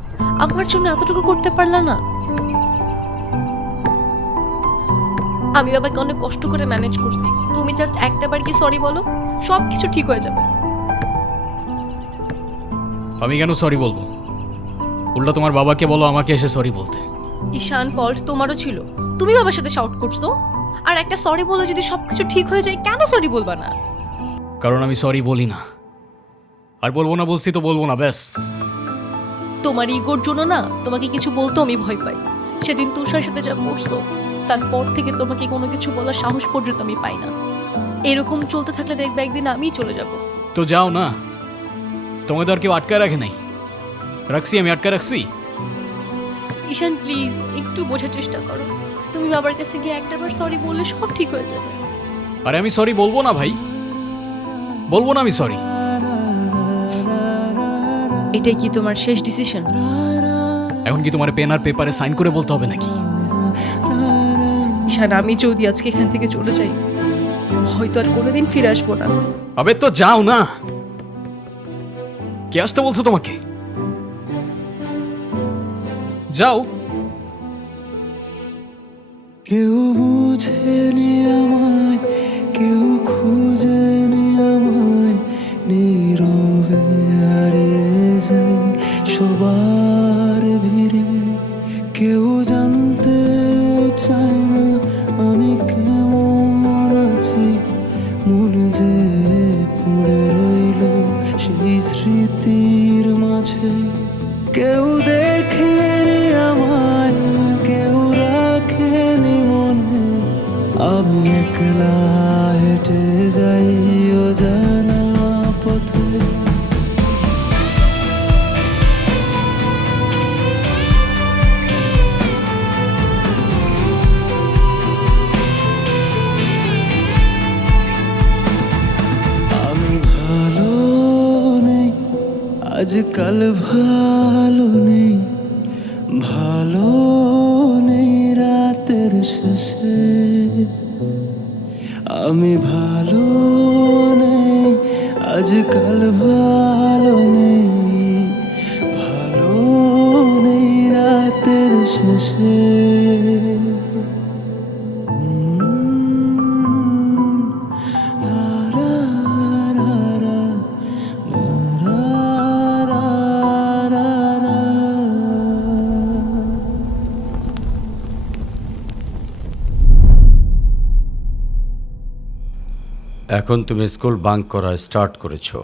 আমার জন্য এতটুকু করতে পারলা না? আমি বাবাকে অনেক কষ্ট করে ম্যানেজ করছি। তুমি জাস্ট একটাবার কি সরি বলো, সব কিছু ঠিক হয়ে যাবে। আমি কেন সরি বলবো? উল্টা তোমার বাবাকে বলো আমাকে এসে সরি বলতে। ঈশান, ফল্ট তোমারও ছিল। তুমি বাবার সাথে শাউট করছো, আর একটা সরি বলে যদি সবকিছু ঠিক হয়ে যায়, কেন সরি বলবা না? কারণ আমি সরি বলি না, আর বলবো না। বলছি তো বলবো না, ব্যাস। তোমার ইগোর জন্য না তোমাকে কিছু বলতেও আমি ভয় পাই। সেদিন তুষার সাথে যা করছো, তারপর থেকে তোমাকে কোনো কিছু বলার সাহস পর্যন্ত আমি পাই না। এরকম চলতে থাকলে দেখবে একদিন আমিই চলে যাব। তো যাও না, তোমাকে তো আর কেউ আটকায় রাখে নাই। রাখছি, আমি আটকায় রাখছি। ঈশান প্লিজ একটু বোঝার চেষ্টা করো। তুমি বাবার কাছে গিয়ে একটাবার সরি বললে সব ঠিক হয়ে যাবে। আরে আমি সরি বলবো না ভাই, বলবো না আমি সরি। এটাই কি তোমার শেষ ডিসিশন? এখন কি তোমার পেন আর পেপারে সাইন করে বলতে হবে নাকি? ঈশান, আমি যদি আজকে এখান থেকে চলে যাই, হয়তো আর কোনোদিন ফিরে আসবো না। আবে তো যাও না। কে আসতে বলছো তোমাকে? যাও। কেউ বুঝেনি আমায়, কেউ খুঁজেনি আমায়, নীরবে হারিয়ে যাই সবার ভিড়ে। কেউ জানতেও চায় না আমি কেমন আছি, মন যে পড়ে রইল সেই স্মৃতির মাঝে। কেউ দেখেনি আমায়, কেউ রাখেনি মনে, আমি একলা হেঁটে যাই অজানা পথে। আমি ভালো নেই, আজকাল ভালো নেই, ভালো নেই রাতের শেষে। আমি ভালো নেই, আজকাল ভালো নেই, ভালো নেই রাতের শেষে। এখন তুমি স্কুল বাঙ্ক করা স্টার্ট করেছো,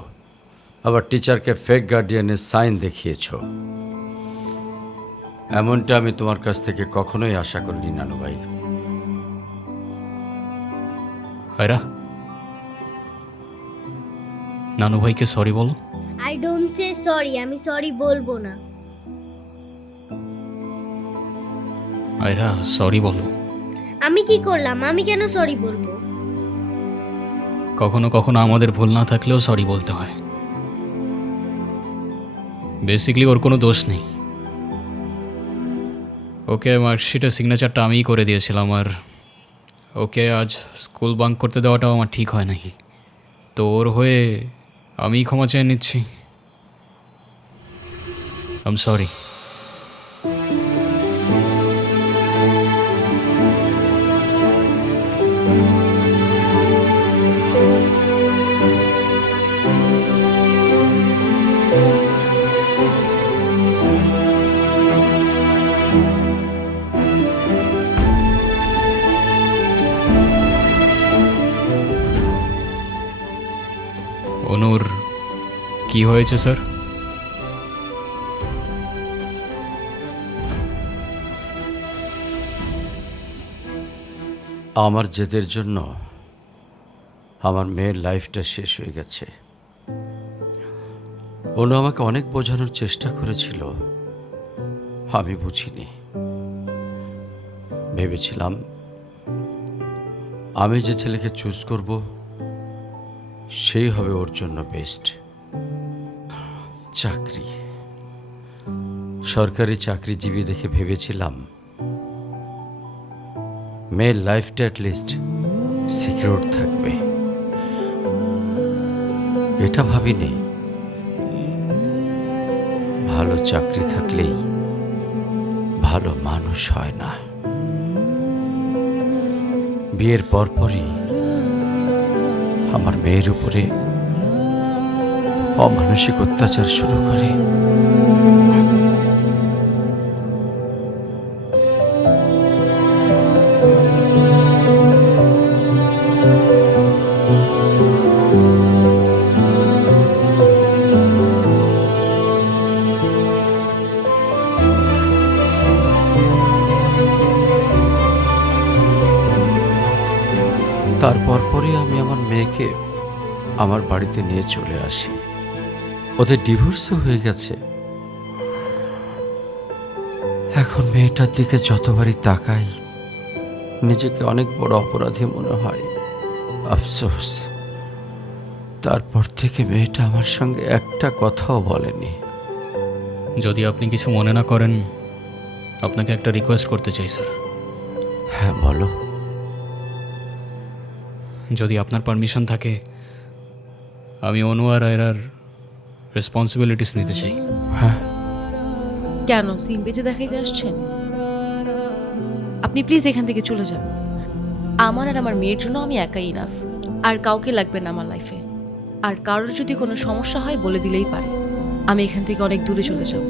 আবার টিচারকে ফেক গার্ডিয়ানের সাইন দেখিয়েছো। এমনটা আমি তোমার কাছ থেকে কখনোই আশা করিনি নানু ভাই। হায়রা, নানু ভাইকে সরি বলো। আই ডোন্ট সে সরি, আমি সরি বলবো না। আয়রা সরি বলো। আমি কি করলাম? আমি কেন সরি বলবো? কখনো কখনো আমাদের ভুল না থাকলেও সরি বলতে হয়। বেসিক্যালি ওর কোনো দোষ নেই। ওকে মার্কশিটের সিগনেচারটা আমিই করে দিয়েছিলাম, আর ওকে আজ স্কুল বাঙ্ক করতে দেওয়াটাও আমার ঠিক হয় নাই। তো ওর হয়ে আমিই ক্ষমা চেয়ে নিচ্ছি। I am sorry. অনুর কি হয়েছে স্যার? আমার জেদের জন্য আমার মেয়ের লাইফটা শেষ হয়ে গেছে। অনু আমাকে অনেক বোঝানোর চেষ্টা করেছিল, আমি বুঝিনি। ভেবেছিলাম আমি যে ছেলেকে চুজ করব সেই হবে ওর জন্য বেস্ট। চাকরি, সরকারি চাকরিজীবী দেখে ভেবেছিলাম মেয়ের লাইফটা অ্যাটলিস্ট সিকিউর থাকবে। এটা ভাবিনি ভালো চাকরি থাকলেই ভালো মানুষ হয় না। বিয়ের পরপরই আমার মেয়ের উপরে অমানসিক অত্যাচার শুরু করে। তারপর পরই আমি আমার মেয়েকে আমার বাড়িতে নিয়ে চলে আসি। ওদের ডিভোর্সও হয়ে গেছে। এখন মেয়েটার দিকে যতবারই তাকাই নিজেকে অনেক বড় অপরাধী মনে হয়। আফসোস, তারপর থেকে মেয়েটা আমার সঙ্গে একটা কথাও বলেনি। যদি আপনি কিছু মনে না করেন, আপনাকে একটা রিকোয়েস্ট করতে চাই স্যার। হ্যাঁ বলো। যদি আপনার পারমিশন থাকে, আমি অনু আর আয়রার রেসপন্সিবিলিটিস নিতে চাই। হ্যাঁ। কেন সিম্পিতে দেখাইতে আসছেন? আপনি প্লিজ এখান থেকে চলে যান। আমার আর আমার মেয়ের জন্য আমি একাই ইনাফ, আর কাউকে লাগবে না আমার লাইফে। আর কারোর যদি কোনো সমস্যা হয় বলে দিলেই পারে। আমি এখান থেকে অনেক দূরে চলে যাব।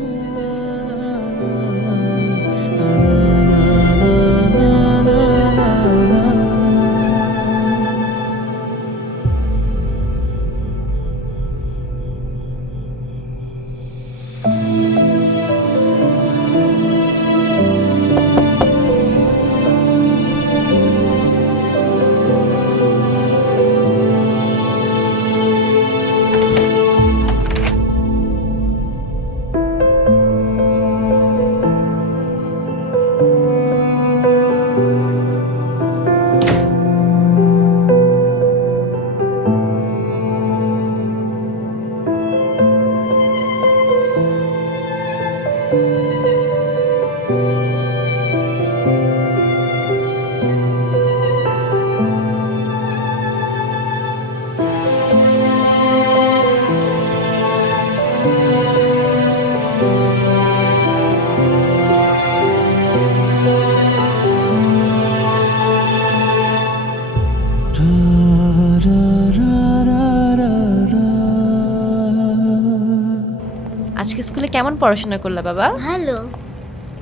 আজকে স্কুলে কেমন পড়াশোনা করলা বাবা? ভালো।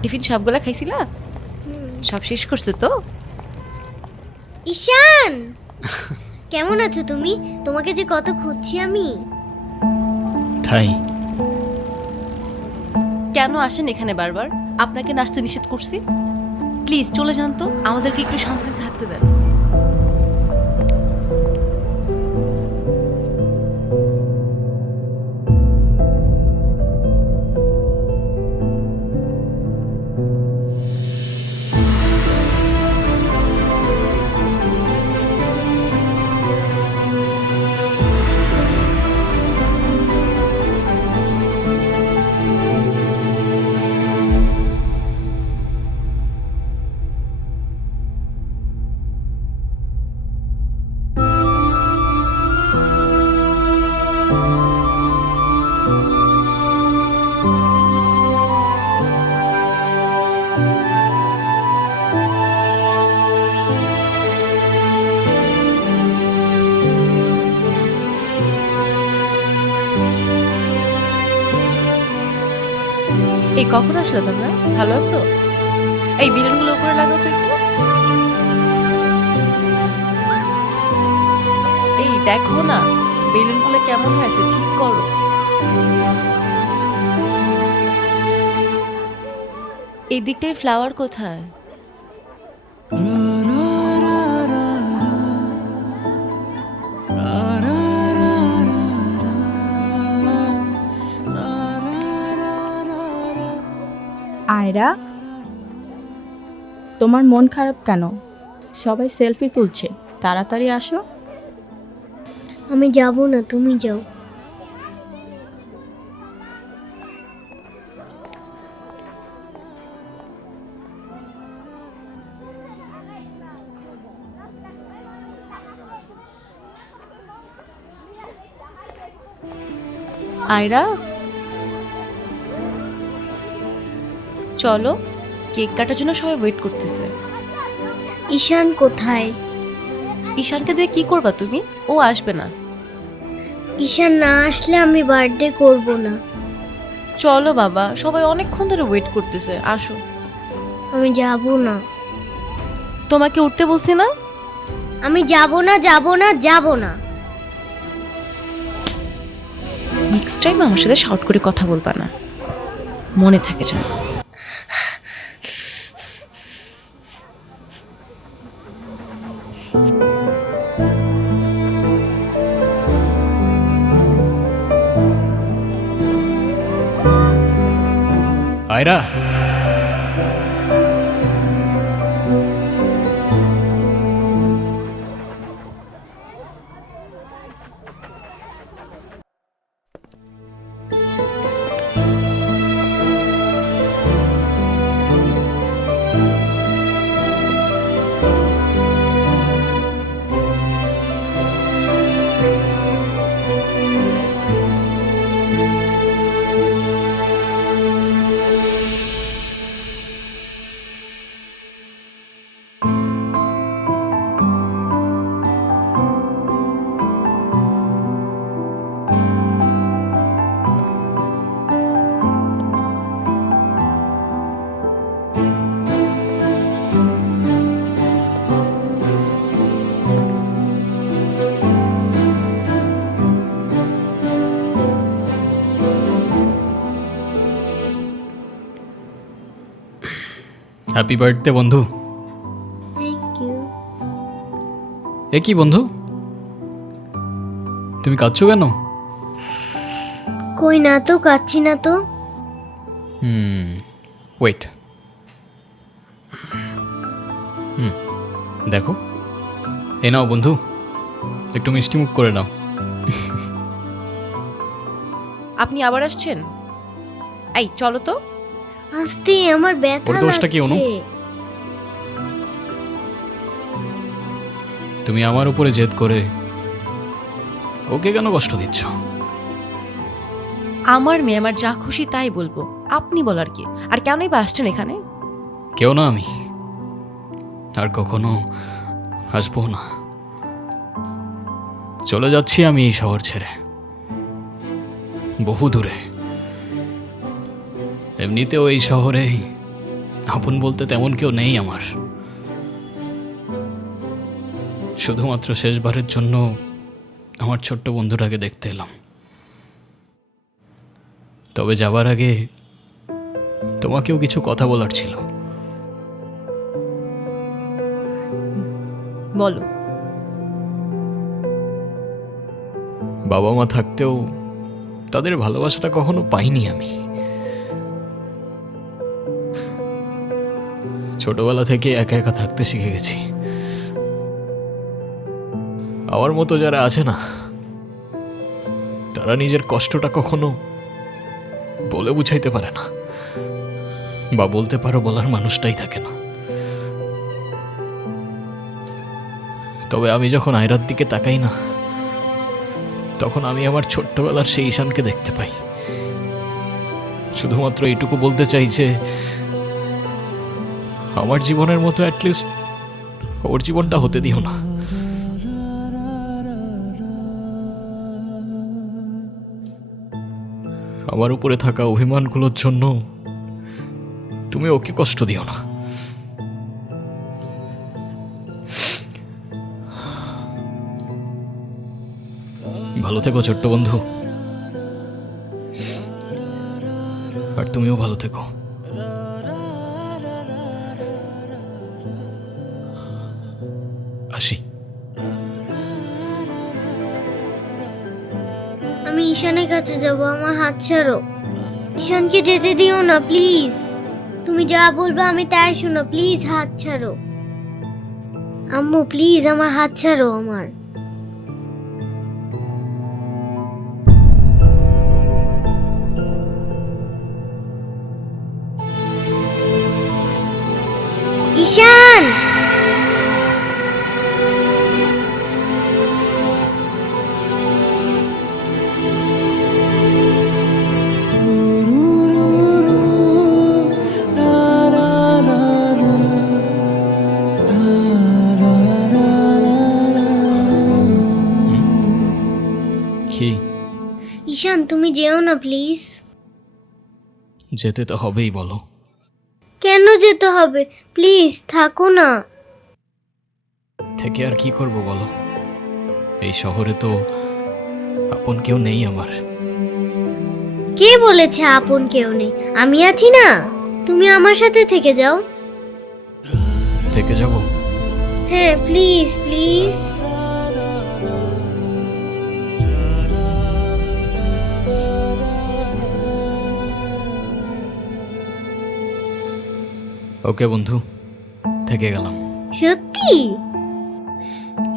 টিফিন সবগুলা খাইছিলা? সব শেষ করছো তো? ঈশান, কেমন আছো তুমি? তোমাকে যে কত খুঁজছি আমি। তাই কেন আসেন এখানে বারবার? আপনাকে নাচতে নিষেধ করছি? প্লিজ চলে যান তো, আমাদেরকে একটু শান্তিতে থাকতে দেন। এই কখন আসলে তোমরা? ভালো আছো? এই বেলুনগুলো উপরে লাগাও তো একটু। এই দেখো না বেলুনগুলো কেমন হয়েছে, ঠিক করো। এই দিকটায় ফ্লাওয়ার কোথায়? আয়রা, তোমার মন খারাপ কেন? সবাই সেলফি তুলছে, তাড়াতাড়ি আসো। আমি যাব না, তুমি যাও। আয়রা চলো, কেক কাটার জন্য সবাই ওয়েট করতেছে। ঈশান কোথায়? ঈশানকে দিয়ে কি করবা তুমি? ও আসবে না। ঈশান না আসলে আমি বার্থডে করব না। চলো বাবা, সবাই অনেকক্ষণ ধরে ওয়েট করতেছে, আসো। আমি যাব না। তোমাকে উঠতে বলছি না? আমি যাব না, যাব না, যাব না। নেক্সট টাইম আমার সাথে শর্ট করে কথা বলবা না, মনে থাকে যেন। আয়রা, হ্যাপি বার্থডে বন্ধু। Thank you. এ কি বন্ধু, তুমি কাঁদছো কেন? কই না তো, কাচ্ছি না তো। ওয়েট, দেখো, এ নাও বন্ধু, একটু মিষ্টি মুখ করে নাও। আপনি আবার আসছেন? এই চলো তো। আস্তে, আমার ব্যথা ওর দোষটা কি অনু? লাগছে। তুমি আমার উপরে জেদ করে ওকে কেন কষ্ট দিচ্ছ? আমার মেয়ে, আমার যা খুশি তাই বলবো, আপনি বলার কি? আর কেনই বা আসছেন এখানে? কেউ না আমি, আর কখনো আসবো না। চলে যাচ্ছি আমি এই শহর ছেড়ে, বহু দূরে। এমনিতেও এই শহরে আপন বলতে তেমন কেউ নেই আমার। শুধুমাত্র শেষবারের জন্য আমার ছোট্ট বন্ধুটাকে দেখতে এলাম। তবে যাবার আগে তোমাকেও কিছু কথা বলার ছিল। বলো। বাবা মা থাকতেও তাদের ভালোবাসাটা কখনো পাইনি আমি। ছোটবেলা থেকে একা একা থাকতে শিখে গেছি। আমার মতো যারা আছে না, তারা নিজের কষ্টটা কখনো বলে বুঝাইতে পারে না, বা বলতে পারো বলার মানুষটাই থাকে না। তবে আমি যখন আয়রার দিকে তাকাই না, তখন আমি আমার ছোট্টবেলার সেই ঈশানকে দেখতে পাই। শুধুমাত্র এইটুকু বলতে চাই যে আমার জীবনের মতো অ্যাটলিস্ট ওর জীবনটা হতে দিও না। আমার উপরে থাকা অভিমানগুলোর জন্য তুমি ওকে কষ্ট দিও না। ভালো থেকো ছোট্ট বন্ধু, আর তুমিও ভালো থেকো। আসি। আমি ঈশানের কাছে যাব, আমার হাত ছাড়ো। ঈশানকে যেতে দিও না প্লিজ। তুমি যা বলবে আমি তাই শোনো, প্লিজ হাত ছাড়ো। আম্মু প্লিজ আমার হাত ছাড়ো। আমার ঈশান, কি? ঈশান তুমি যেও না প্লিজ। যেতে তো হবেই, বলো। কেন যেতে হবে? প্লিজ থাকো না। থেকে আর কি করব বলো? এই শহরে তো আপন কেউ নেই আমার। কে বলেছে আপন কেউ নেই? আমি আছি না, তুমি আমার সাথে থেকে যাও। থেকে যাব? হ্যাঁ প্লিজ প্লিজ। ওকে বন্ধু, থেকে গেলাম। সত্যি?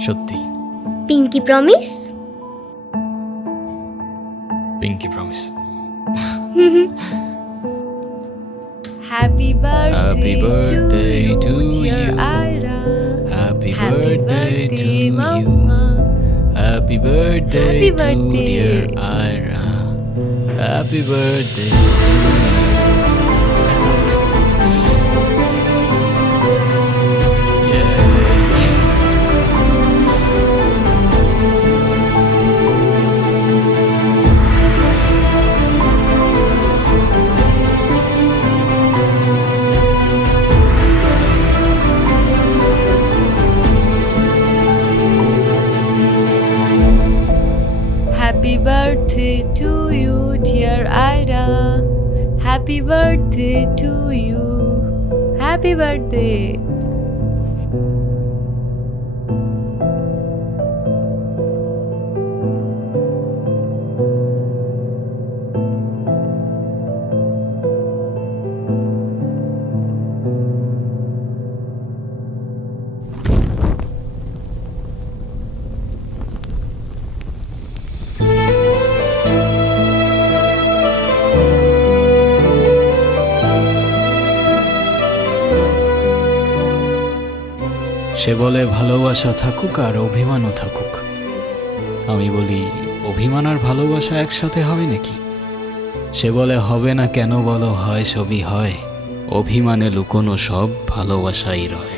সত্যি। Pinky promise? Pinky promise. Happy Happy birthday to you. Ayra, Happy Happy birthday to birthday, you. Mama. Happy birthday Happy to birthday. dear Ira. Happy birthday to you. Happy birthday to you, dear Ira. Happy birthday to you. Happy birthday. সে বলে ভালোবাসা থাকুক আর অভিমানও থাকুক। আমি বলি অভিমান আর ভালোবাসা একসাথে হয় নাকি? সে বলে হবে না কেন বলো, হয় সবই হয়, অভিমানে লুকোনো সব ভালোবাসাই রয়।